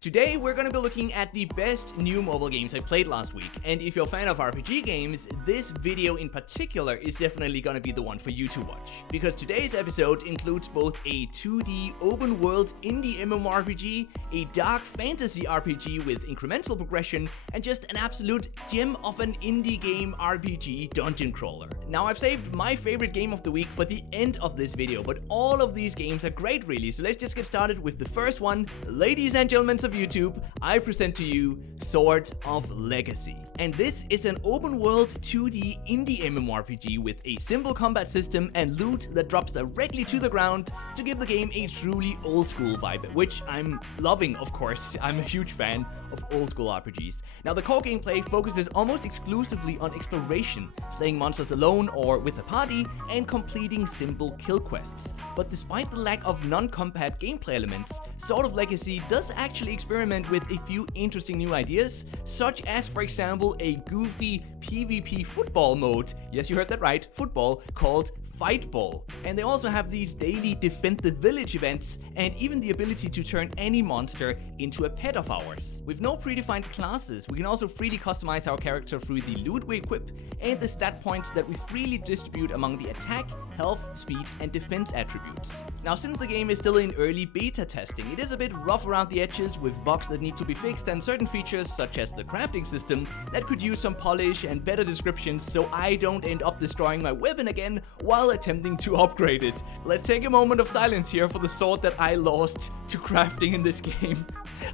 Today, we're gonna be looking at the best new mobile games I played last week, and if you're a fan of RPG games, this video in particular is definitely gonna be the one for you to watch. Because today's episode includes both a 2D open-world indie MMORPG, a dark fantasy RPG with incremental progression, and just an absolute gem of an indie game RPG dungeon crawler. Now, I've saved my favorite game of the week for the end of this video, but all of these games are great really, so let's just get started with the first one. Ladies and gentlemen of YouTube, I present to you Sword of Legacy. And this is an open world 2D indie MMORPG with a simple combat system and loot that drops directly to the ground to give the game a truly old school vibe, which I'm loving, of course. I'm a huge fan of old school RPGs. Now, the core gameplay focuses almost exclusively on exploration, slaying monsters alone or with a party, and completing simple kill quests. But despite the lack of non-combat gameplay elements, Sword of Legacy does actually experiment with a few interesting new ideas, such as, for example, a goofy PvP football mode, yes, you heard that right, football, called Fight Ball. And they also have these daily Defend the Village events, and even the ability to turn any monster into a pet of ours. With no predefined classes, we can also freely customize our character through the loot we equip and the stat points that we freely distribute among the attack, health, speed, and defense attributes. Now, since the game is still in early beta testing, it is a bit rough around the edges with bugs that need to be fixed and certain features such as the crafting system that could use some polish and better descriptions so I don't end up destroying my weapon again while attempting to upgrade it. Let's take a moment of silence here for the sword that I lost to crafting in this game.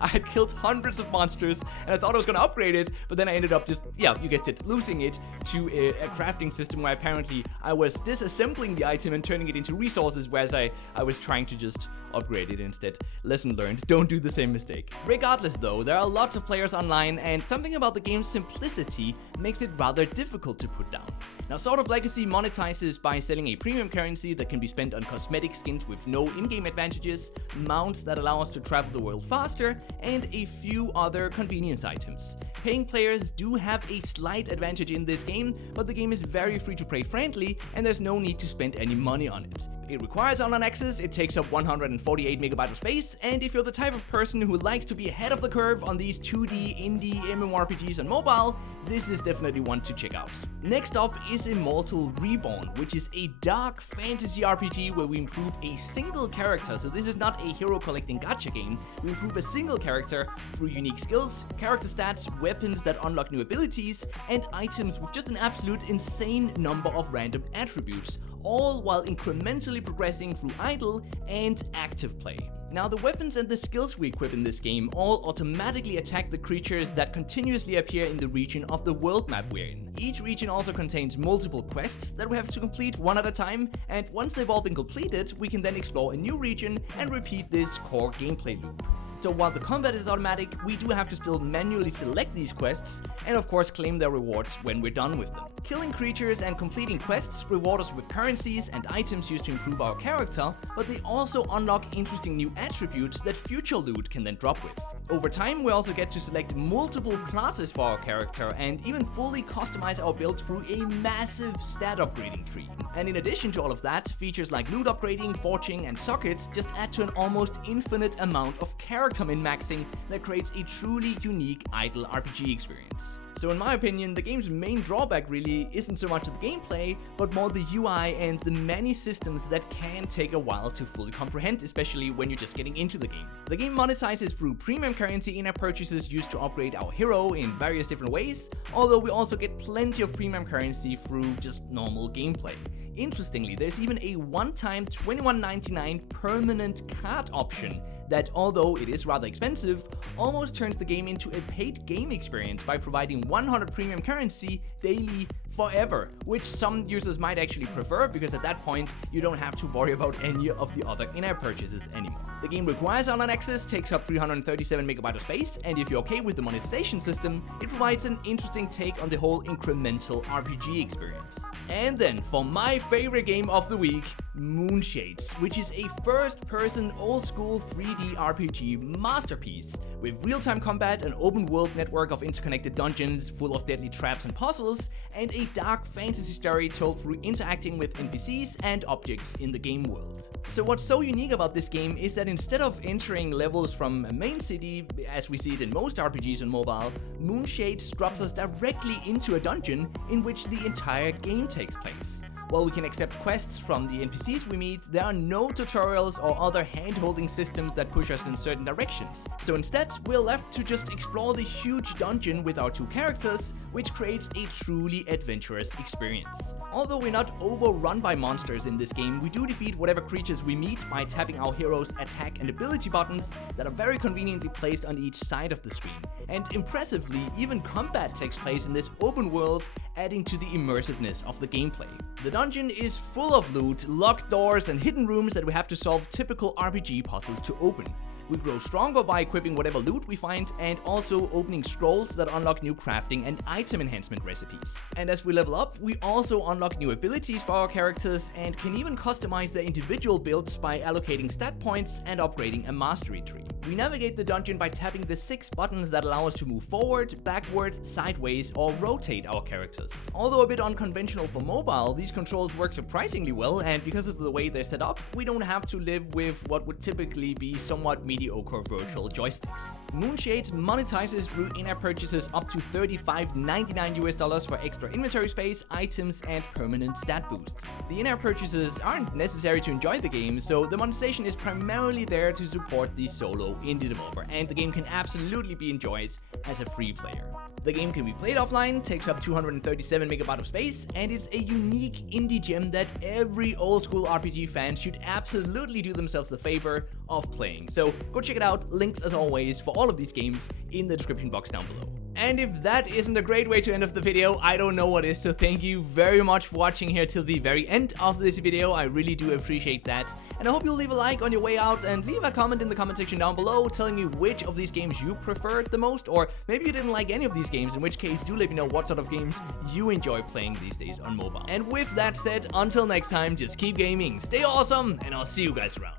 I had killed hundreds of monsters and I thought I was gonna upgrade it, but then I ended up just, yeah, you guessed it, losing it to a crafting system where apparently I was disassembling the item and turning it into resources, whereas I was trying to just upgrade it instead. Lesson learned, don't do the same mistake. Regardless though, there are lots of players online, and something about the game's simplicity makes it rather difficult to put down. Now, Sword of Legacy monetizes by selling a premium currency that can be spent on cosmetic skins with no in-game advantages, mounts that allow us to travel the world faster, and a few other convenience items. Paying players do have a slight advantage in this game, but the game is very free-to-play friendly, and there's no need to spend any money on it. It requires online access, it takes up 148 megabytes of space, and if you're the type of person who likes to be ahead of the curve on these 2D indie MMORPGs on mobile, this is definitely one to check out. Next up is Immortal Reborn, which is a dark fantasy RPG where we improve a single character. So this is not a hero collecting gacha game. We improve a single character through unique skills, character stats, weapons that unlock new abilities, and items with just an absolute insane number of random attributes, all while incrementally progressing through idle and active play. Now, the weapons and the skills we equip in this game all automatically attack the creatures that continuously appear in the region of the world map we're in. Each region also contains multiple quests that we have to complete one at a time, and once they've all been completed, we can then explore a new region and repeat this core gameplay loop. So while the combat is automatic, we do have to still manually select these quests and of course claim their rewards when we're done with them. Killing creatures and completing quests reward us with currencies and items used to improve our character, but they also unlock interesting new attributes that future loot can then drop with. Over time, we also get to select multiple classes for our character and even fully customize our build through a massive stat upgrading tree. And in addition to all of that, features like loot upgrading, forging, and sockets just add to an almost infinite amount of character min-maxing that creates a truly unique idle RPG experience. So in my opinion, the game's main drawback really isn't so much the gameplay, but more the UI and the many systems that can take a while to fully comprehend, especially when you're just getting into the game. The game monetizes through premium currency in-app purchases used to upgrade our hero in various different ways, although we also get plenty of premium currency through just normal gameplay. Interestingly, there's even a one-time $21.99 permanent card option that, although it is rather expensive, almost turns the game into a paid game experience by providing 100 premium currency daily forever, which some users might actually prefer because at that point you don't have to worry about any of the other in-app purchases anymore. The game requires online access, takes up 337 megabytes of space, and if you're okay with the monetization system, it provides an interesting take on the whole incremental RPG experience. And then for my favorite game of the week, Moonshades, which is a first-person, old-school 3D RPG masterpiece with real-time combat, an open-world network of interconnected dungeons full of deadly traps and puzzles, and a dark fantasy story told through interacting with NPCs and objects in the game world. So what's so unique about this game is that instead of entering levels from a main city, as we see it in most RPGs on mobile, Moonshades drops us directly into a dungeon in which the entire game takes place. While we can accept quests from the NPCs we meet, there are no tutorials or other hand-holding systems that push us in certain directions. So instead, we're left to just explore the huge dungeon with our two characters, which creates a truly adventurous experience. Although we're not overrun by monsters in this game, we do defeat whatever creatures we meet by tapping our hero's attack and ability buttons that are very conveniently placed on each side of the screen. And impressively, even combat takes place in this open world, adding to the immersiveness of the gameplay. The dungeon is full of loot, locked doors, and hidden rooms that we have to solve typical RPG puzzles to open. We grow stronger by equipping whatever loot we find and also opening scrolls that unlock new crafting and item enhancement recipes. And as we level up, we also unlock new abilities for our characters and can even customize their individual builds by allocating stat points and upgrading a mastery tree. We navigate the dungeon by tapping the 6 buttons that allow us to move forward, backward, sideways, or rotate our characters. Although a bit unconventional for mobile, these controls work surprisingly well, and because of the way they're set up, we don't have to live with what would typically be somewhat mediocre virtual joysticks. Moonshades monetizes through in-app purchases up to $35.99 for extra inventory space, items, and permanent stat boosts. The in-app purchases aren't necessary to enjoy the game, so the monetization is primarily there to support the solo indie developer, and the game can absolutely be enjoyed as a free player. The game can be played offline, takes up 237 megabytes of space, and it's a unique indie gem that every old school RPG fan should absolutely do themselves the favor of playing. So go check it out, links as always for all of these games in the description box down below. And if that isn't a great way to end off the video, I don't know what is, so thank you very much for watching here till the very end of this video. I really do appreciate that. And I hope you'll leave a like on your way out and leave a comment in the comment section down below telling me which of these games you preferred the most, or maybe you didn't like any of these games, in which case do let me know what sort of games you enjoy playing these days on mobile. And with that said, until next time, just keep gaming, stay awesome, and I'll see you guys around.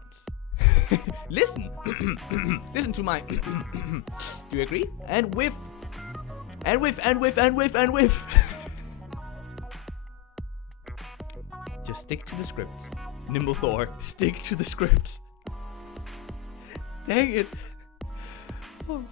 Listen, listen to my do you agree? And with just stick to the script. NimbleThor, stick to the script. Dang it. Oh.